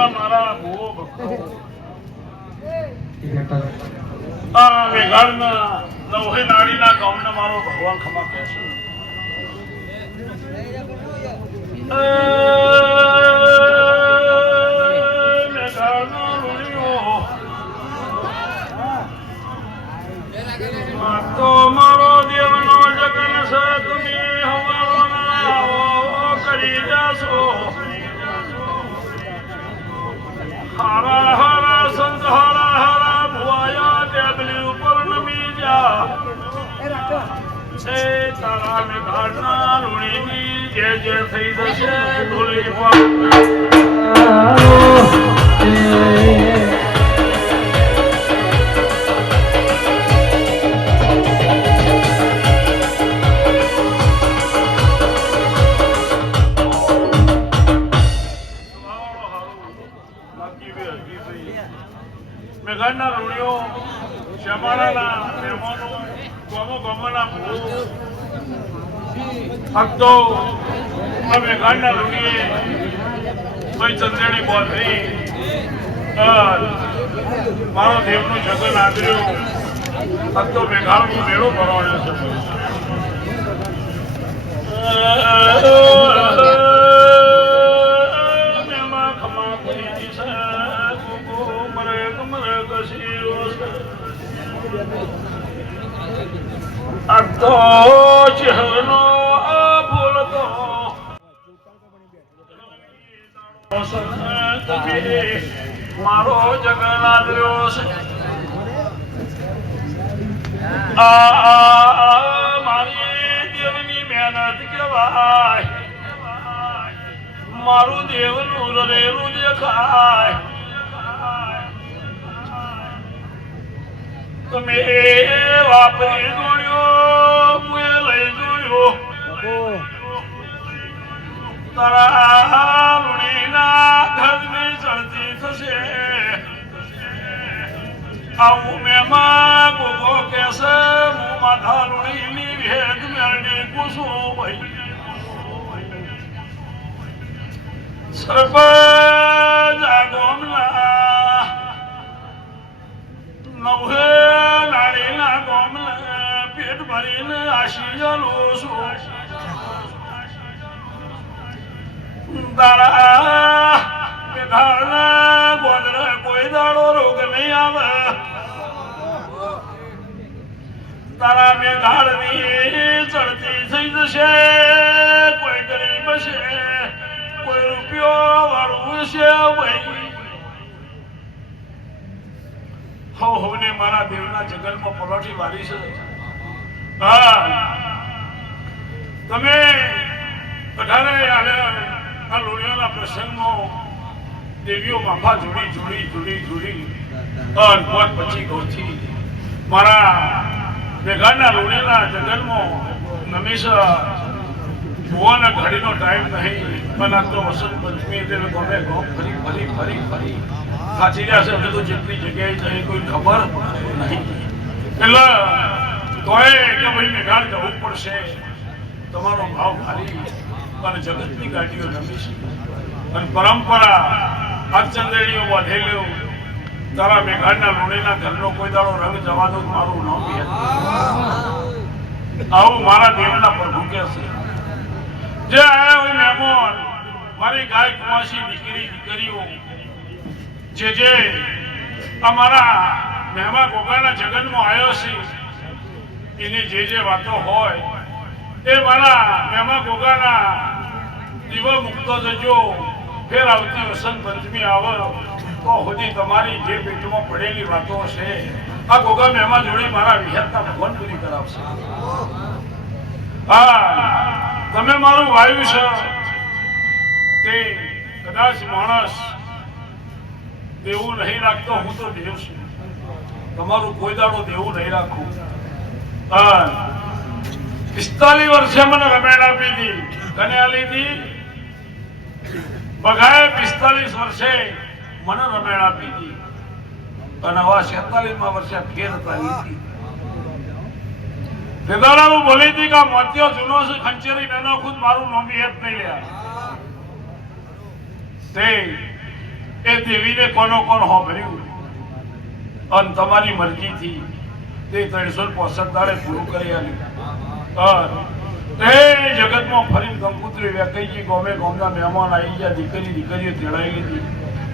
ગામના મારા બહુ ભક્તો આ મેઘાડના નવહે નાડીના ગામના મારો ભગવાન ખમા કહે છે મેઘાડના રૂડિયો તો મારો દેવનો જગન છે તમે હવાલો કરી જાશો હારા હારા સંત હારા હારા ભુવાયા ટેબલી ઉપર નમી જા છે તારા મેઘાડના રૂડીની જે જે થઈ જશે ઢોલી મેઘાડના રૂડિયો શ્યામાળાના મહેમાનો ગમો ગમોના ભક્તો આ મેઘાડના રૂડીએ કોઈ ચંદ્રેણી બોધી મારો દેવનું જગન આદર્યું ભક્તો મેઘાડનો મેળો ભરવાનો છે તો ચહેરો ભૂલતો મારો જગન્નાથર્યો છે મારી દેવની મહેનત કેવાય મારું દેવનું રેલું દેખાય તમે વાપરી જોડ્યો મુએ લઈ જોડ્યો તારા રૂડીના ઘરની ચડતી થશે આવું મેમાં ગોગો કેસે હું માથા રૂડીની ભેદ મેળની કુસું ભાઈ સરપંચ આ ગોમના નવહે નાડીના ગોમના પેટ ભરીને આશીયલો છું તારા મેઘાડના ગોદરે કોઈ દાડો રોગ નહીં આવે તારા મેઘાડની ચડતી થઈ જશે કોઈ ગરીબ છે કોઈ રૂપિયો વાળું છે ભાઈ હો ને મારા દેવના જગલમાં પલોઠી વાળી છે તમે કઢારે આ લોણીઓના પ્રસંગમાં દેવીઓ માફા જોડી મોત પછી ગૌથી મારા મેઘાડના લોણીના જગલમાં નમીશ જોવાના ઘડીનો ટાઈમ નહીં પણ આ તો વસંત પંચમી એટલે ગમે ગૌ ફરી સાચી રહ્યા છે બધું જેટલી જગ્યાએ જઈ કોઈ ખબર નહીં એટલે તોય કે ભાઈ મેઘાડ જવું પડશે તમારો ભાવ ભારી અને જગતની ગાડીઓ નમી છે અને પરંપરા આજચંદ્રેણીઓ વધેલો તારા મેઘાડના લોણીના ઘરનો કોઈ દાડો રંગ જવા દો મારું નામ બી આવું મારા દેવના પ્રભુ કે છે જે આયા હોય મહેમાન મારી ગાય કુમાસી દીકરીઓ જે અમારા મહેમા ગોગાના જગનમાં આવ્યો છે એની જે વાતો હોય એ મારા મહેમા ગોગાના દીવો મુકતો જજો ફેર આવતી વસંત પંચમી આવે તો સુધી તમારી જે પેટમાં પડેલી વાતો છે આ ગોગા મહેમા જોડે મારા વિહતતા ભગવાન પૂરી કરાવશે તમે મારું વાયુ છે તે કદાચ માણસ દેવું નહીં રાખતો હું તો દેવ છું તમારું કોઈ દાડો દેવું નહીં રાખું 45 વર્ષે મને રમેણ આપી હતી કને આલી હતી બગાએ 45 વર્ષે મને રમેણ આપી હતી અને હવે 46માં વર્ષે ફેર તારી હતી દેદારાનું બોલી હતી કે મોતિયો જૂનો છે ખંચેરી નાનો ખુદ મારું નોમી હેત નહીં લ્યા તે એ દેવીને કોનો કોણ હોભર્યું અને તમારી મરજીથી તે 365 દાડે પૂરું કરી આલ્યું. એ જગતમાં ફરી કંકુત્રી વેકાઈજી ગોમે ગોમના મહેમાન આવી ગયા, દીકરીઓ તેડાઈ લીધી,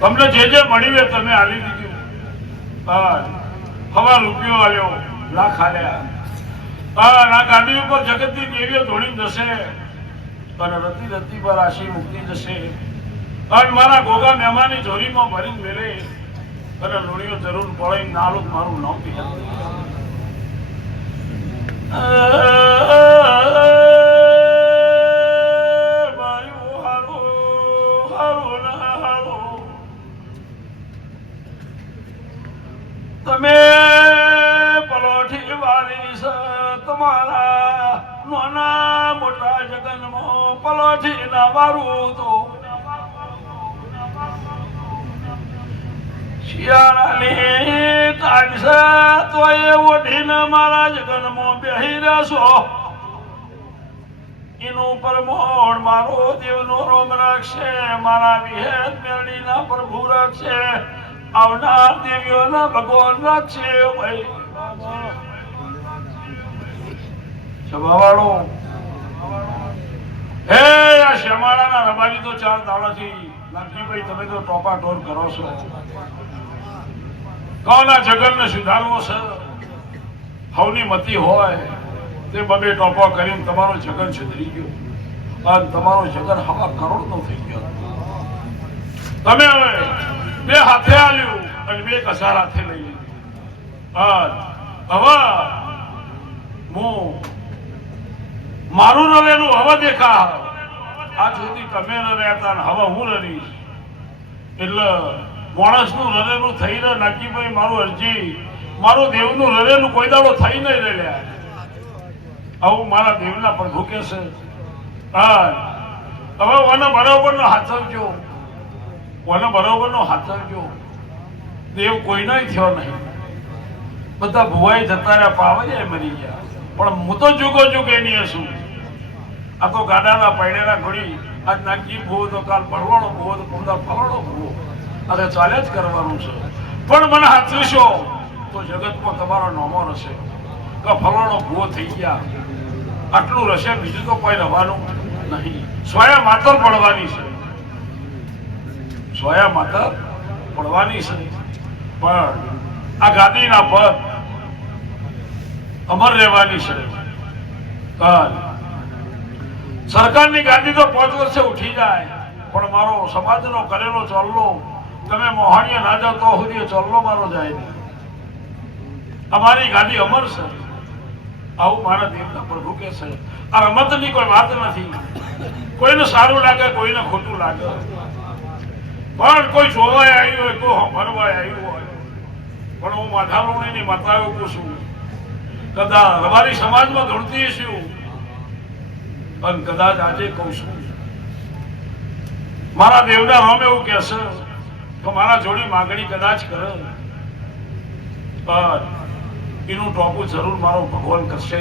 તમને જે જે મળ્યું એ તમે આલી દીધું. હવા રૂપિયો આલ્યો, લાખ આલ્યા. આ ગાડી ઉપર જગતની દેવીઓ ધોળી જશે અને રતી રતી પર આશી મુક્તિ જશે અને મારા ગોગા મહેમાની જોરીમાં ભરીને મેળે અને લોણીઓ જરૂર પડે નાલું મારું નામ બી તમે પલોઠી વાળી છે તમારા નાના મોટા જગનમાં પલોઠી ના મારું તો શિયાળાની કાઢશે તો એ ઓઢીને મારા જગનમાં બેહી રહેશો. એનું પરમોણ મારો દેવનો રોમ રાખશે, મારા વિહેદ મેળીના પ્રભુ રાખશે, આવનાર દેવીઓના ભગવાન રાખશે. ભાઈ સભાવાળો હે આ શ્યામાળાના રબારી તો 4 દાડાથી નાનજીભાઈ તમે તો ટોપા ટોર કરો છો. કોના જગતને સુધારવો છે? હવની મતી હોય તે બબે ટોપો કરીને તમારો જગન સુધરી ગયો અને તમારો જગન હવા કરોડનો થઈ ગયો. તમે હવે 2 હાથે આલ્યું અને 2 કસાર હાથે લઈ લીધું. હવે હું મારું નરેલું હવે દેખા. આજ સુધી તમે ન રહેતા ને હવે હું રહીશ એટલે માણસનું હૃદયનું થઈ ને નાગજીભાઈ મારું અરજી મારું દેવનું હૃદયનું કોઈ દાડો થઈ નહીં રહ્યા. આવું મારા દેવના પ્રભુ કે છે. હવે મને બરોબરનો હાથવજો, મને બરોબરનો હાથવજો. દેવ કોઈના થયો નહીં, બધા ભુવાઈ જતા રહ્યા, પાવજે મરી ગયા, પણ હું તો જુગો જુગ એની હશું. આ તો ગાડાના પૈણેના ઘોડી આજ નાગજી ભૂવો તો કાલ ભરવાડો ભૂવો તો પૂરા ફલાડો ભૂવો અરે ચાલ્યા જ કરવાનું છે. પણ મને હાથવીશો તો જગતમાં તમારો નામો રહેશે કે ફલાણો ભૂવો થઈ ગયા. આટલું રહેશે, બીજું તો કોઈ રહેવાનું નહીં. સોયા માતર પડવાની છે, સોયા માતર પડવાની છે. પણ આ ગાદીના પદ અમર રહેવાની છે. સરકારની ગાદી તો 5 વર્ષે ઉઠી જાય, પણ મારો સમાજનો કરેલો ચોલ્લો તમે મોહાણીએ ના જાઓ તો સુધી ચોલ્લો મારો જાય નહીં. અમારી ગાદી અમર છે, આવું મારા દેવના પ્રભુ કે છે. આ રમતની કોઈ વાત નથી. કોઈને સારું લાગે, કોઈને ખોટું લાગે, પણ કોઈ જોવાય આવ્યું હોય, કોઈ ભરવાય આવ્યું હોય. પણ હું માથાલોણીની માતા એવું પૂછું, કદાચ અમારી સમાજમાં ધૂળતી છું અને કદાચ આજે કહું છું મારા દેવના રામ એવું કહેશે તો મારા જોડી માગણી કદાચ કરે પણ એનું ટોપું જરૂર મારો ભગવાન કરશે,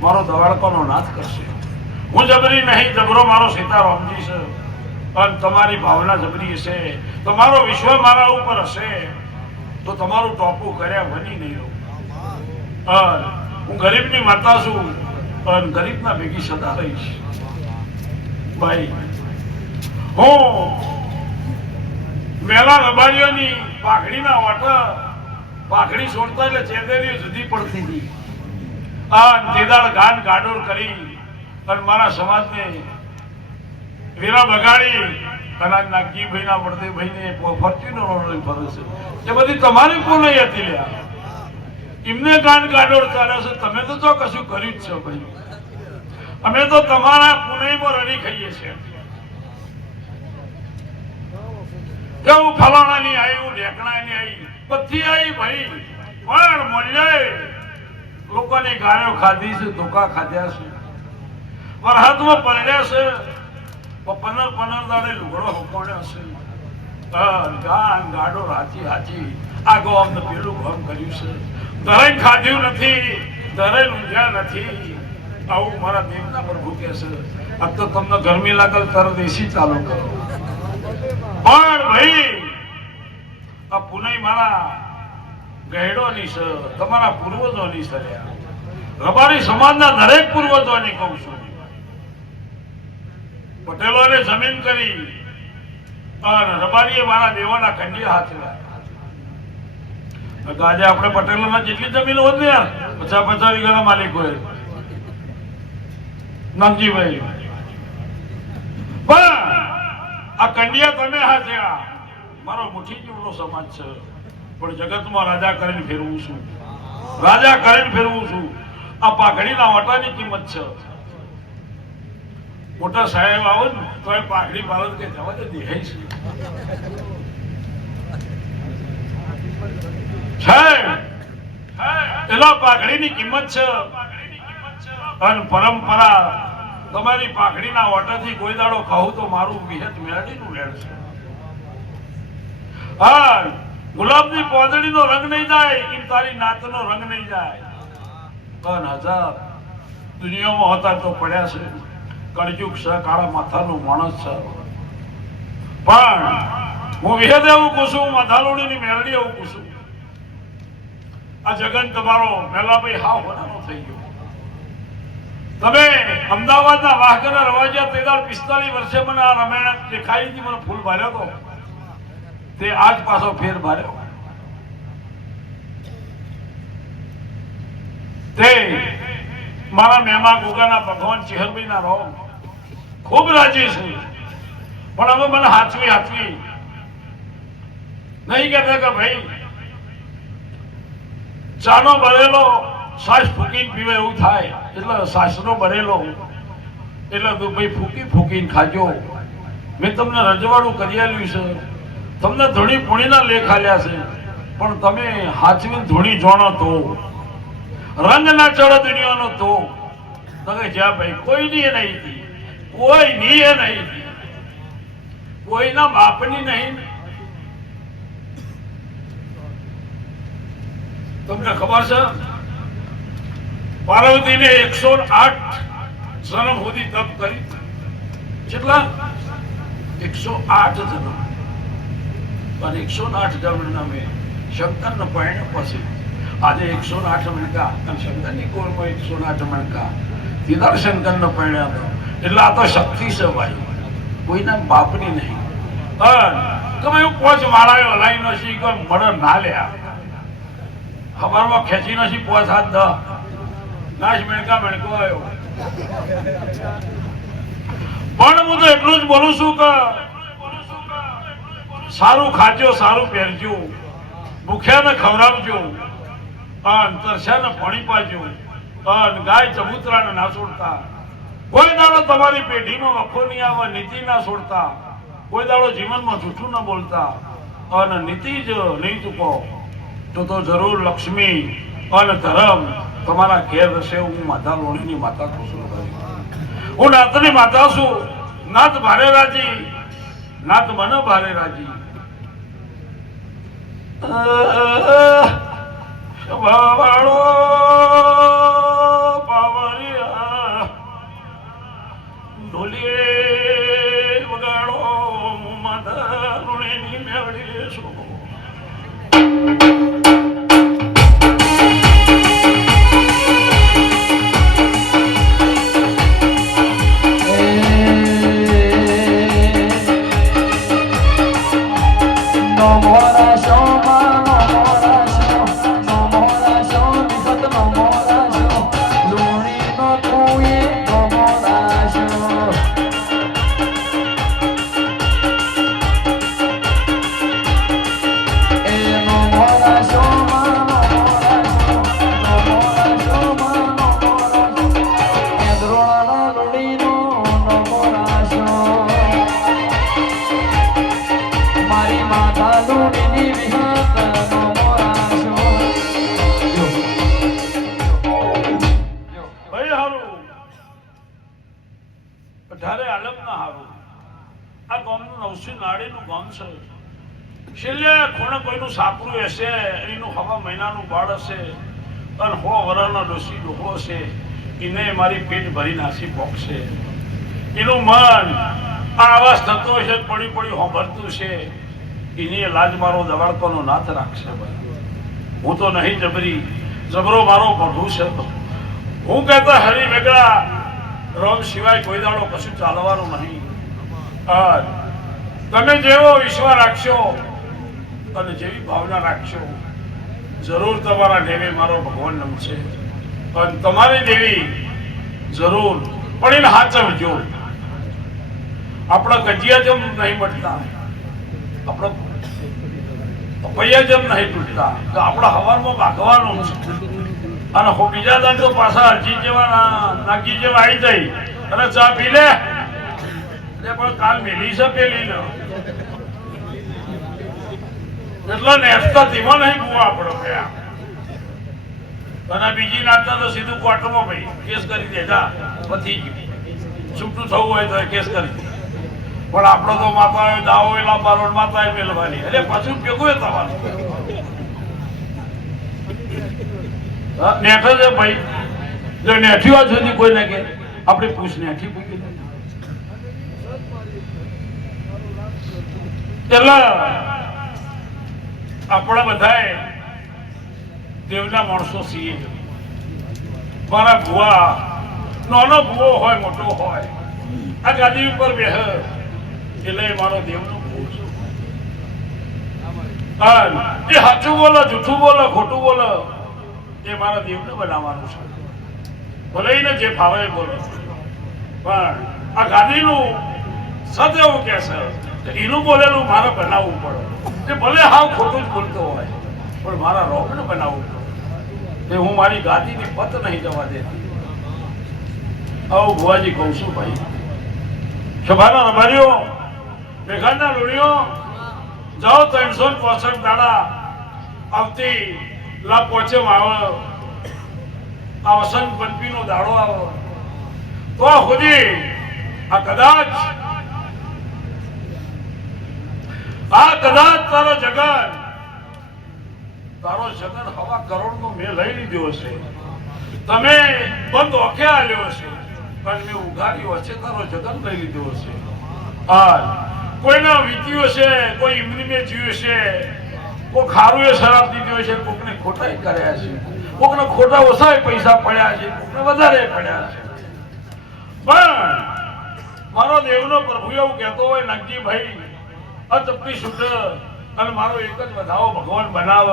મારો દવાડકોનો નાથ કરશે. હું જબરી નહીં, જબરો મારો સીતારામજી છે અને તમારી ભાવના જબરી હશે, તમારો વિશ્વ મારા ઉપર હશે તો તમારું ટોપું કર્યા બની નહીં રહું. હું ગરીબની માતા છું અને ગરીબના ભેગી સદા રહીશ. ભાઈ હું મેલા રબારીઓની પાઘડીના વાટા પાઘડી છોડતા એટલે ચેદેરીઓ જુદી પડતી હતી. તેદાળ ગાન ગાડોર કરી અને મારા સમાજને વેરા બગાડી અને નાગજીભાઈના વડદેભાઈને ફોર્ચ્યુનર લઈ ફરે છે. એ બધી તમારી કોને હતી લ્યા. એમને ગાન ગાડોર ચાલે છે, તમે તો કશું કર્યું જ છે ભાઈ. અમે તો તમારા પુણ્યમાં રડી ખાઈએ છીએ. કેવું ફલાણાની આવી, ઢેકણાની આવી, બધી આવી ભાઈ, પણ મળ્યા લોકોની ગાયો ખાધી છે, ધોકા ખાધ્યા છે, વરહાદમાં પડ્યા છે, 15 દાડે લુગડો હકોડ્યો છે. ગાન ગાડો હાચી આ ગોમ ને પેલું ગોમ કર્યું છે. ધરાઈ ખાધ્યું નથી, ધરાઈ ઊંઝ્યા નથી. આવું મારા દેવના પ્રભુ કે છે. अब तो तुमने गर्मी लागल कर देसी चालू करो। પણ ભાઈ આ પુનઈ મારા ગહેડોની છે, તમારા પૂર્વજોની છે. રબારી સમાજના દરેક પૂર્વજોની કહું છું. પટેલોને જમીન કરી અને રબારીએ મારા દેવાના કંડિયા હાથવ્યા. આજે આપણે પટેલોના જેટલી જમીન હોત ને 50-50 વીઘાના માલિક હોય નામજીભાઈ, પણ આ કંડિયા તમે હાથ્યા. મારો મુઠ્ઠી જેવડો સમાજ છે, પણ જગતમાં રાજા કરીને ફેરવું છું, રાજા કરીને ફેરવું છું. આ પાઘડીના ઓટાની કિંમત છે. મોટા સાહેબ આવો ને તો એ પાઘડી પાલન કે જવા દે દેખાય છે. એલા પાઘડીની કિંમત છે અને પરંપરા. તમારી પાઘડીના ઓટાથી કોઈ દાડો ખાવું તો મારું વિહત મેળડીનું લેણ છે. હા, ગુલાબની પોદડીનો રંગ નહીં જાય એમ તારી નાતનો રંગ નહીં જાય. 3000 દુનિયામાં હતા તો પડ્યા છે. કળયુગ છે, કાળા માથાનું માણસ છે. પણ હું વિહદ એવું કહું છું, માથાલોડીની મેળડી એવું કહું છું. આ જગન તમારો મેલાભાઈ હાવ હોનાનો થઈ ગયો. તમે અમદાવાદના વાહકરના રવાજિયા 45 વર્ષે મને આ રમાયણ દેખાઈ હતી, મને ફૂલ ભર્યો હતો. તે આજ પાછો ફેર ભર્યો. તે મારા મહેમાન ગોગાના ભગવાન ચિહરભાઈ ના રહો ખૂબ રાજી છે. પણ હવે મને હાચવી નહીં કહેતા કે ભાઈ ચાનો ભરેલો સાસ ફૂકીને પીવે એવું થાય. એટલે સાસનો ભરેલો એટલે ભાઈ ફૂકીને ખાજો. મેં તમને રજવાડું કરી આલ્યું છે, તમને ધૂણી પૂણીના લેખ આલ્યા છે, પણ તમે હાચવીને ધૂણી જોણો તો રંગ ના ચડો દુનિયાનો તો જ્યાં ભાઈ કોઈની એ નહીં, કોઈની એ નહીં, કોઈના બાપની નહીં. તમને ખબર છે પાર્વતીને 108 જન્મ સુધી તપ કરી. કેટલા? 108 જન્મ. અને 108 જન્મના મેં શંકરને પરણ્યા પછી આજે 108 મણકા અને શંકરની કોરમાં 108 મણકા દીદાર શંકરને પરણ્યા હતા. એટલે આ તો શક્તિ છે ભાઈ, કોઈના બાપની નહીં. તમે એવું પોચ માળાએ હલાઈ નથી કોઈ મળે ના લ્યા. ખબરમાં ખેંચી નથી પોચ હાથ દ નાશ મણકો આવ્યો. પણ હું તો એટલું જ બોલું છું કે સારું ખાજો, સારું પહેરજો, ભૂખ્યાને ખવડાવજો, તરસ્યાને પાણી પાજો, ગાય ચબૂતરાને ના છોડતા. કોઈ દાડો તમારી પેઢીમાં વખો નહીં આવે, નીતિ ના છોડતા. કોઈ દાડો જીવનમાં જૂઠું ન બોલતા અને નીતિ જ નહીં ચૂકો તો જરૂર લક્ષ્મી અને ધર્મ તમારા ઘેર રહેશે. હું માતા લોણીની માતા છું, હું નાતની માતા છું. નાત ભારે રાજી, નાત મને ભારે રાજી. વાળો પાવરિયા ઢોલીએ વગાડો, હું માતા લોણીની મેળડી છું. છેલ્લે ખૂણે કોઈનું સાપરું હશે, એનું હવા મહિનાનું બાળ હશે અને 100 વર્ષનો ડોસી ડોહો હશે. એને મારી પેટ ભરી નાસી પોકશે. એનું મન આ આવાજ થતો હશે, પડી હોંભરતું છે. એની લાજ મારો દવાડકોનો નાથ રાખશે ભાઈ. હું તો નહીં જબરી, જબરો મારો પ્રભુ છે. હું કહેતા હરી વેગળા રોમ સિવાય કોઈ દાડો કશું ચાલવાનું નહીં. તમે જેવો વિશ્વાસ રાખશો અને જેવી ભાવના રાખશો, જરૂર તમારા દેવી મારો ભગવાન નમશે. અને તમારી દેવી જરૂર પણ એને હાચવજો. આપણા કજિયા જેમ નહીં મટતા, આપણા પૈયા જેમ નહીં તૂટતા, તો આપણા હવારમાં ભાગવાનું છે. અને બીજા દાંડો પાછા અરજી જેવા નાગી જેવા આવી જાય અને ચા પી લે પણ કાલ મેલી છે પેલી લો એટલે નેસતા ધીમો નહીં ગુવા આપણો ગયા. અને બીજી નાચતા તો સીધું કોર્ટમાં ભાઈ કેસ કરી દેજા પતી ગયું. છૂટું થવું હોય તો કેસ કરી દે. પણ આપણો તો માતા દાવો એલા બારોડ માતા મેલવાની એટલે પાછું ભેગું થવાનું. નેઠો છે ભાઈ, જો નેઠ્યો સુધી કોઈ ના કે આપણે પૂછ નેઠી પૂછી એટલે આપણા બધાએ દેવના માણસો છીએ. મારા ભુવા નાનો ભુવો હોય મોટો હોય આ ગાદી ઉપર બેહ એટલે મારો દેવનો ભુવો છું. એ સાચું બોલો, જૂઠું બોલો, ખોટું બોલો એ મારા દેવને બનાવવાનું છે. ભલે ને જે ફાવે બોલો, પણ આ ગાદીનું સત એવું કે છે એનું બોલેલું મારે બનાવવું પડે. એ ભલે હાવ ખોટું જ બોલતો હોય પણ મારા રોગને બનાવવું પડે. હું મારી ગાદીની પત નહીં જવા દેતી. આવું ભુવાજી કહું છું ભાઈ. સભાના રબારીઓ, મેઘાના લોડીઓ, જાઓ 365 દાડા આવતી લા પોચેમાં આવે, આ વસંત પંચમીનો દાડો આવે તો સુધી આ કદાચ તારો જગન હવા કરોડનો મેં લઈ લીધો હશે. તમે બંધ ઓખે આલ્યો હશે પણ મેં ઉઘાડ્યો હશે. તારો જગન લઈ લીધો હશે. કોઈના વીત્યું હશે, કોઈ ઇમની મેં જીવ્યું હશે, કોઈ ખારું એ શરાબ દીધો છે, કોકને ખોટા કર્યા છે, કોકને ખોટા ઓછા પૈસા પડ્યા છે, કોકને વધારે પડ્યા છે. પણ મારો દેવનો પ્રભુ એવું કહેતો હોય નાગજી ભાઈ અતપી સુટ અને મારો એક જ વધાવો ભગવાન બનાવ,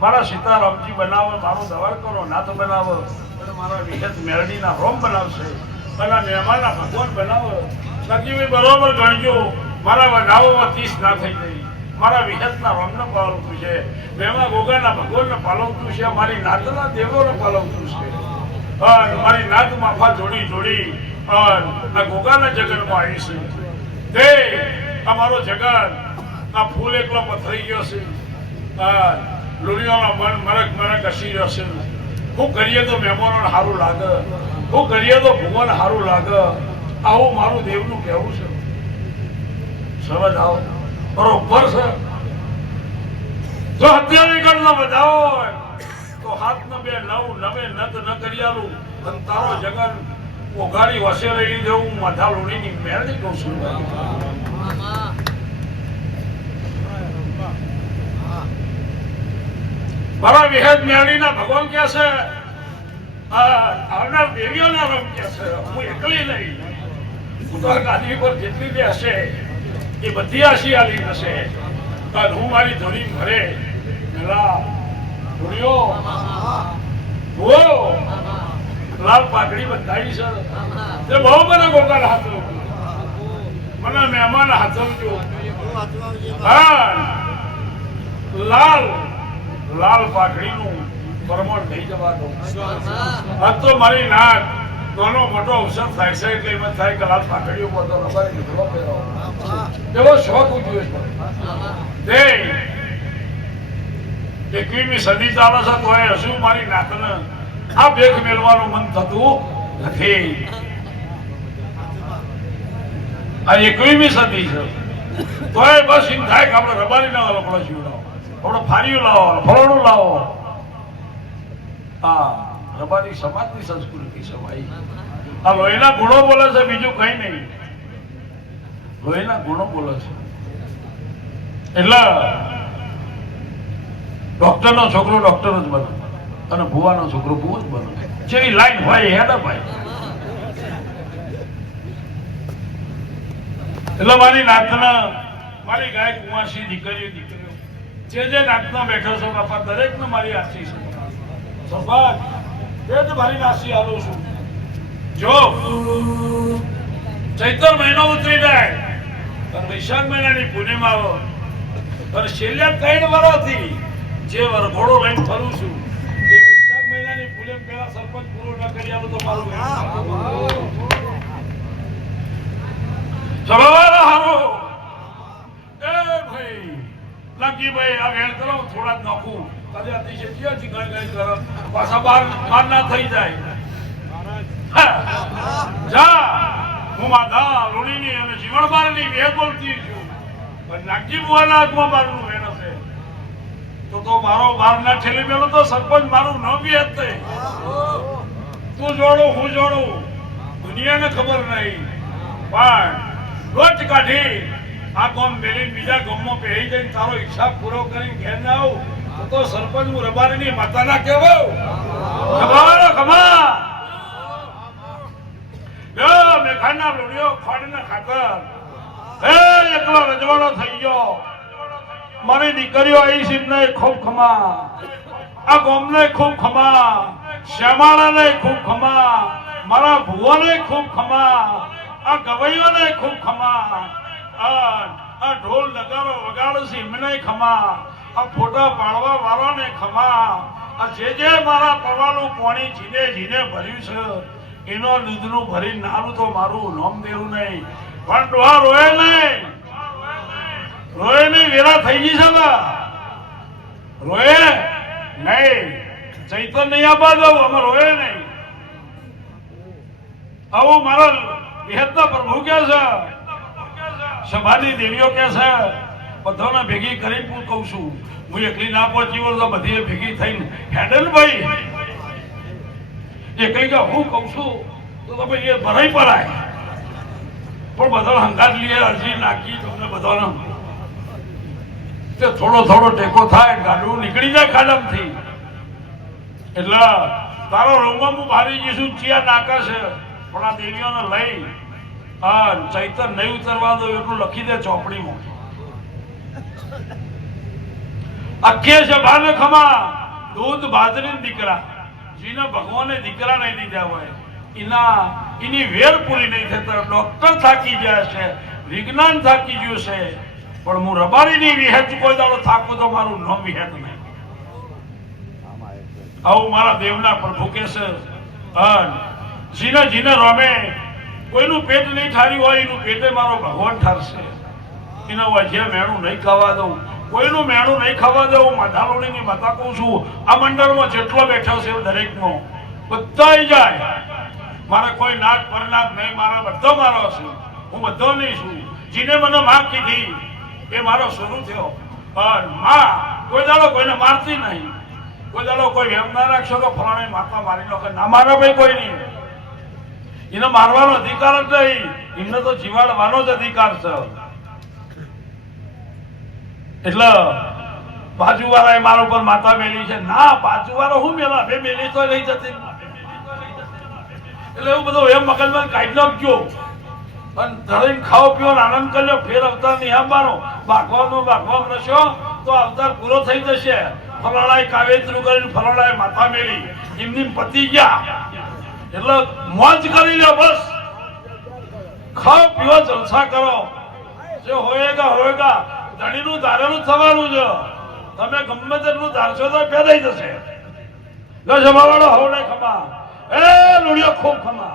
મારા સીતારામજી બનાવ, મારો દવારકોનો નાથ બનાવ અને મારા વિહત મેરડીના રોમ બનાવશે અને મહેમાનના ભગવાન બનાવ. નાગજી ભાઈ બરોબર ગણજો, મારા વધાવોમાં 30 ના થઈ ગઈ. મારા વિહતના રોમને પાલવતું છે, મેમા ગોગાના ભગવાનને પાલવતું છે, મારી નાતના દેવોને પાલવતું છે. મારી નાત માફા જોડી જોડી આ ગોગાના જગનમાં આવી છે. તે અમારો જગત આ ફૂલ એકલો પથરાઈ ગયો છે. લુણીઓનો મન મરક હસી ગયો છે. હું કરીએ તો મહેમાનોને સારું લાગે, હું કરીએ તો ભગવાન સારું લાગે. આવું મારું દેવનું કહેવું છે. સમજ આવો બરોબર છે. જો હત્યા કરતા બધાઓ હોય તો હાથને 2 નવે નત ન કરી આલું અને તારો જગન ઓઘાડી વસે લઈ જવું. માથા લોડીની મેરડી કહું છું. મારા વિહેદ મેરડીના ભગવાન કે છે આવનાર દેવીઓના રમ કે છે. હું એકલી નહીં, હું તો ગાદી પર જેટલી બી હશે એ બધી આશિયાલી હશે. અને હું મારી ધોરી ભરે પેલા ધોરીઓ લાલ પાઘડી બંધાઈ છે. તે બહુ મને ગોગાલ હાથો, મને મહેમાન હાથવજો. લાલ લાલ પાઘડીનું પરમણ થઈ જવા દો. આજ તો મારી નાક નાનો મોટો અવસર થાય છે એટલે એમ થાય કે લાલ પાઘડીઓ પર તો રબારી નીકળો પહેરો એવો શોખ ઉજવે છે. 21મી સદી ચાલે છે તો હજુ મારી નાકને આ ભેખ મેળવાનું મન થતું નથી. આ 21મી સદી છે તો બસ એમ થાય કે આપણે રબારી ના લોકો જીવડાવો, આપણે ફારીઓ લાવો, ફળોનું લાવો. હા, રબારી સમાજની સંસ્કૃતિ છે ભાઈ. આ લોહીના ગુણો બોલે છે, બીજું કઈ નહીં. લોહીના ગુણો બોલે છે. એટલે ડોક્ટરનો છોકરો ડોક્ટર જ બને અને ભુવાનો છોકરો ભુવો જ બને. જેવી લાઈન હોય હેડા ભાઈ. એટલે મારી નાતના મારી ગાય કુંવાસી દીકરીઓ જે નાતના બેઠો છો બાપા દરેકને મારી આશી છે. સૌભાગ્ય એ જ મારી આશી આવું છું. જો ચૈત્ર મહિનો ઉતરી જાય અને વૈશાખ મહિનાની પૂર્ણિમા આવે અને છેલ્લા 3 વર્ષથી જે વરઘોડો લઈને ફરું છું એ વૈશાખ મહિનાની પૂનમ પહેલા સરપંચ પૂરો ન કરી આવું તો મારું સવારે હારો એ ભાઈ લાગી ભાઈ આ વેણ કરો થોડા જ નાખું કદે અતિશય ક્યાંથી ગઈ કરો પાછા બાર ના થઈ જાય. જા હું માધા લોણીની અને જીવણબારની વેદ બોલતી છું પણ નાગજી બુવાના હાથમાં બારનું વેણ હશે તો મારો બાર ના ઠેલી મેલો તો સરપંચ મારું ન બી હતે. તું જોડું હું જોડું દુનિયાને ખબર નહીં પણ રોજ કાઢી આ ગામ મેલી બીજા ગામમાં પહેરી જઈને તારો હિસાબ પૂરો કરીને ઘેર ના આવું તો સરપંચ હું રબારીની માતાના કહેવાઉં. ખબર ખબર મેઘાના લોડીઓ ખોડના ખાતર એ એકલો રજવાડો થઈ ગયો. મારી દીકરીઓ આવી સીધને ખૂબ ખમા, આ ગામને ખૂબ ખમા, શ્યામાળાને ખૂબ ખમા, મારા ભુવાને ખૂબ ખમા, આ ગવૈયોને ખૂબ ખમા, આ ઢોલ નગારો વગાડું છે એમને ખમા, આ ફોટા પાડવા વાળાને ખમા, આ જે મારા પવાનું પાણી જીને જીને ભર્યું છે એનો દૂધનું ભરી નારું તો મારું નામ દેવું નહીં પણ ડોહા રોય નહીં. રોય નહીં વેરા થઈ ગઈ છે ને રોય નહીં ચૈતન નહીં આપવા દઉં અમે રોય નહીં. આવું મારા વિહતના પ્રભુ કે છે સભાની દેવીઓ કે છે બધાને ભેગી કરી હું કહું છું હું એકલી ના પહોંચી વળ તો બધી ભેગી થઈને હેડલ ભાઈ એકલી કે હું કહું છું તો ભાઈ એ ભરાઈ પડાય પણ બધા હંગાત લઈએ અરજી નાખી તમને બધાને થોડો ટેકો થાય ગાડું નીકળી જાય ખાડમથી એટલે તારો રૂમમાં હું ભારી જઈશું ચિયા નાકા છે પણ આ દેવીઓને લઈ હા ચૈતર નહીં ઉતરવા દો એટલું લખી દે ચોપડીમાં. આખે છે ભાને ખમા દૂધ બાજરી દીકરા જેને ભગવાને દીકરા નહીં દીધા હોય એની વેર પૂરી નહીં થતા ડોક્ટર થાકી ગયા છે, વિજ્ઞાન થાકી ગયું છે પણ હું રબારીની વિહેત કોઈ દાડો થાકું તો મારું નામ વિહેત નહીં. આવું મારા દેવના પ્રભુ કે છે જીને રમે કોઈનું પેટ નહીં ઠાર્યું હોય એનું પેટે મારો ભગવાન ઠારશે. એના વજે મેણું નહીં ખાવા દઉં, કોઈનું મેણું નહીં ખાવા દઉં. માધાલોણીની માતા કહું છું આ મંડળમાં જેટલો બેઠો છે દરેકનો બધા જાય મારા કોઈ નાક પરનાક નહીં, મારા બધો મારો છે, હું બધો નહીં છું. જીને મને માં કીધી એ મારો શરૂ થયો. માં કોઈ દાડો કોઈને મારતી નહીં, કોઈ દાડો કોઈ એમ ના રાખશો તો ફલાણી માતા મારી લો ના મારો ભાઈ કોઈ નહીં. એને મારવાનો અધિકાર જ નહીં, એમને તો જીવાડવાનો જ અધિકાર છે. એટલે બાજુવાળા મારા ઉપર માતા મેલી છે ના બાજુવાળો હું મેલા બે મેલી તો રહી જતી એટલે એવું બધું એમ મગજમાં કાઢી નાખજો અને ધરીને ખાઓ પીવો આનંદ કર્યો ફેર અવતાર નિહામવાનો ભાગવામાં નશો તો અવતાર પૂરો થઈ જશે. ફલાણાએ કાવેતરું કરીને ફલાણાએ માથા મેલી એમની પતી ગયા એટલે મોજ કરી લો બસ ખાઓ પીવો જલસા કરો જે હોયેગા ધણીનું ધારેલું થવાનું છે. તમે ગમે તેટલું ધારશો તો ફેરાઈ જશે. લો જમાવાળો હોને ખમા એ લુડિયો ખૂબ ખમા.